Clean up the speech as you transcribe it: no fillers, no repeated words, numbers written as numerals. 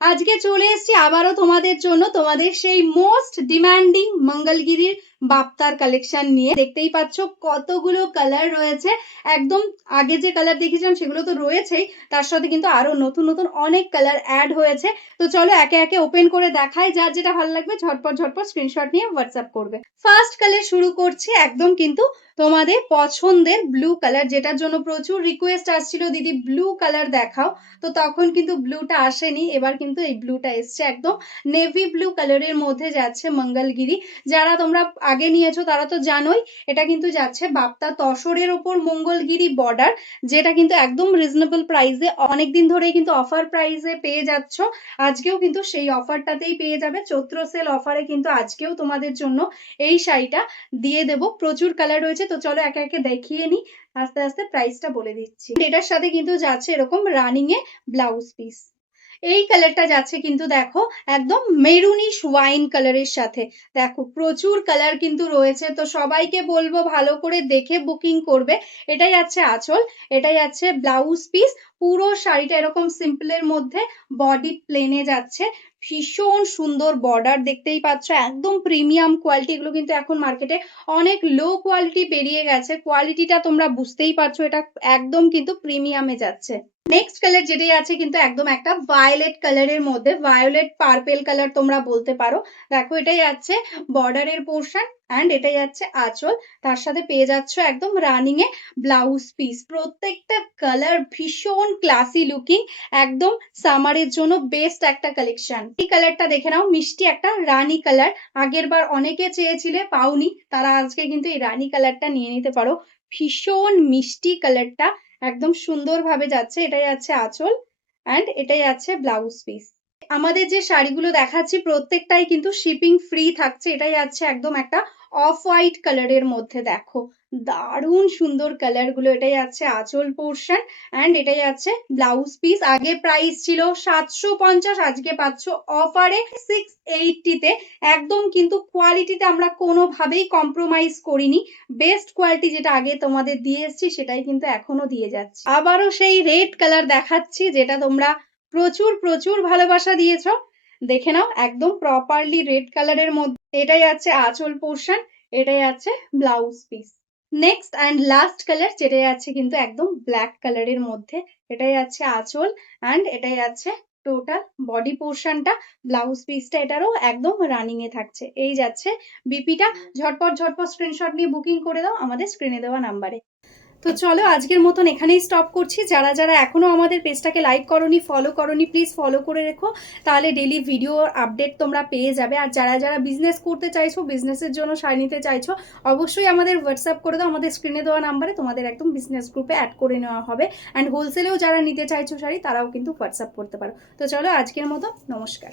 আজকে চলে এসেছি আবারও তোমাদের জন্য তোমাদের সেই মোস্ট ডিমান্ডিং মঙ্গলগিরির বাপ্তার কালেকশন নিয়ে। দেখতেই পাচ্ছ কতগুলো কালার রয়েছে। একদম আগে যে কালার দেখেছিলাম সেগুলো তো রয়েছেই, তার সাথে কিন্তু আরো নতুন নতুন অনেক কালার অ্যাড হয়েছে। তো চলো একে একে ওপেন করে দেখাই, যার যেটা ভালো লাগবে ঝটপট ঝটপট স্ক্রিনশট নিয়ে হোয়াটসঅ্যাপ করবে। ফার্স্ট কালার শুরু করছি, একদম কিন্তু তোমাদের পছন্দের ব্লু কালার, যেটার জন্য প্রচুর রিকোয়েস্ট আসছিল দিদি ব্লু কালার দেখাও। তো তখন কিন্তু ব্লুটা আসেনি, এবার কিন্তু এই ব্লুটা এসছে। একদম নেভি ব্লু কালারের মধ্যে যাচ্ছে মঙ্গলগিরি। যারা তোমরা আগে নিয়েছো তারা তো জানোই, এটা কিন্তু যাচ্ছে বাপ্তা তসরের ওপর মঙ্গলগিরি বর্ডার, যেটা কিন্তু একদম রিজনেবল প্রাইসে অনেকদিন ধরেই কিন্তু অফার প্রাইসে পেয়ে যাচ্ছ। আজকেও কিন্তু সেই অফারটাতেই পেয়ে যাবে, চৈত্র সেল অফারে কিন্তু আজকেও তোমাদের জন্য এই শাড়িটা দিয়ে দেবো। প্রচুর কালার রয়েছে, তো চলো একে একে দেখিয়ে নি, আস্তে আস্তে প্রাইসটা বলে দিচ্ছি। এটার সাথে কিন্তু যাচ্ছে এরকম রানিং এ ব্লাউজ পিস। এই কালারটা যাচ্ছে কিন্তু দেখো একদম মেরুনিশ ওয়াইন কালারের সাথে। দেখো প্রচুর কালার কিন্তু রয়েছে, তো সবাইকে বলবো ভালো করে দেখে বুকিং করবে। এটাই যাচ্ছে আঁচল, এটাই যাচ্ছে ব্লাউজ পিস। পুরো শাড়িটা এরকম সিম্পলের মধ্যে, বডি প্লেনে যাচ্ছে। ভীষণ সুন্দর বর্ডার, দেখতেই পাচ্ছ একদম প্রিমিয়াম কোয়ালিটি। এগুলো কিন্তু এখন মার্কেটে অনেক লো কোয়ালিটি বেরিয়ে গেছে, কোয়ালিটিটা তোমরা বুঝতেই পারছো, এটা একদম কিন্তু প্রিমিয়ামে যাচ্ছে। নেক্সট কালার যেটাই আছে কিন্তু একদম একটা ভায়োলেট কালারের মধ্যে, ভায়োলেট পার্পেল কালার তোমরা বলতে পারো। দেখো এটাই আছে বর্ডারের পোর্শন, অ্যান্ড এটাই আছে আঁচল। তার সাথে পেয়ে যাচ্ছ একদম রানিং এ ব্লাউজ পিস। প্রত্যেকটা কালার ভীষণ ক্লাসি লুকিং, একদম সামারের জন্য বেস্ট একটা কালেকশন। এই কালারটা দেখে নাও, মিষ্টি একটা রানী কালার। আগের বার অনেকে চেয়েছিলে পাওনি, তারা আজকে কিন্তু এই রানী কালারটা নিয়ে নিতে পারো। ভীষণ মিষ্টি কালারটা, একদম সুন্দরভাবে যাচ্ছে। এটাই আছে আঁচল, অ্যান্ড এটাই আছে ব্লাউজ পিস। আমাদের যে শাড়িগুলো দেখাচ্ছি প্রত্যেকটাই কিন্তু শিপিং ফ্রি থাকছে। এটাই আছে একদম একটা অফ হোয়াইট কালারের মধ্যে, দেখো দারুণ সুন্দর কালার গুলো। এটাই আছে আঁচল পোর্শন, অ্যান্ড এটাই আছে ব্লাউজ পিস। আগে প্রাইস ছিল 750, আজকে পাচ্ছ অফারে 680 তে। একদম কিন্তু কোয়ালিটিতে আমরা কোনোভাবেই কম্প্রোমাইজ করিনি। বেস্ট কোয়ালিটি যেটা আগে তোমাদের দিয়ে এসেছি সেটাই কিন্তু এখনো দিয়ে যাচ্ছি। আবারও সেই রেড কালার দেখাচ্ছি, যেটা তোমরা প্রচুর প্রচুর ভালোবাসা দিয়েছো। দেখে নাও একদম প্রপারলি রেড কালারের মধ্যে। এটাই আছে আঁচল পোর্শন, এটাই আছে blouse piece. Next and last colour যেটাই আছে কিন্তু একদম ব্ল্যাক কালারের মধ্যে। এটাই আছে আঁচল, অ্যান্ড এটাই আছে টোটাল বডি পোর্শনটা। ব্লাউজ পিসটা এটারও একদম রানিং এ থাকছে। এই যাচ্ছে বিপিটা। ঝটপট ঝটপট স্ক্রিনশট নিয়ে বুকিং করে দাও আমাদের স্ক্রিনে দেওয়া নাম্বারে। তো চলো আজকের মতন এখানেই স্টপ করছি। যারা যারা এখনো আমাদের পেজটাকে লাইক করনি, ফলো করনি, প্লিজ ফলো করে রেখো, তাহলে ডেলি ভিডিও আপডেট তোমরা পেয়ে যাবে। আর যারা যারা বিজনেস করতে চাইছো, বিজনেসের জন্য শাড়ি নিতে চাইছো, অবশ্যই আমাদের হোয়াটসঅ্যাপ করে দাও। আমাদের স্ক্রিনে দেওয়া নাম্বারে তোমাদের একদম বিজনেস গ্রুপে অ্যাড করে নেওয়া হবে। অ্যান্ড হোলসেলেও যারা নিতে চাইছো শাড়ি, তারাও কিন্তু হোয়াটসঅ্যাপ করতে পারো। তো চলো আজকের মতো নমস্কার।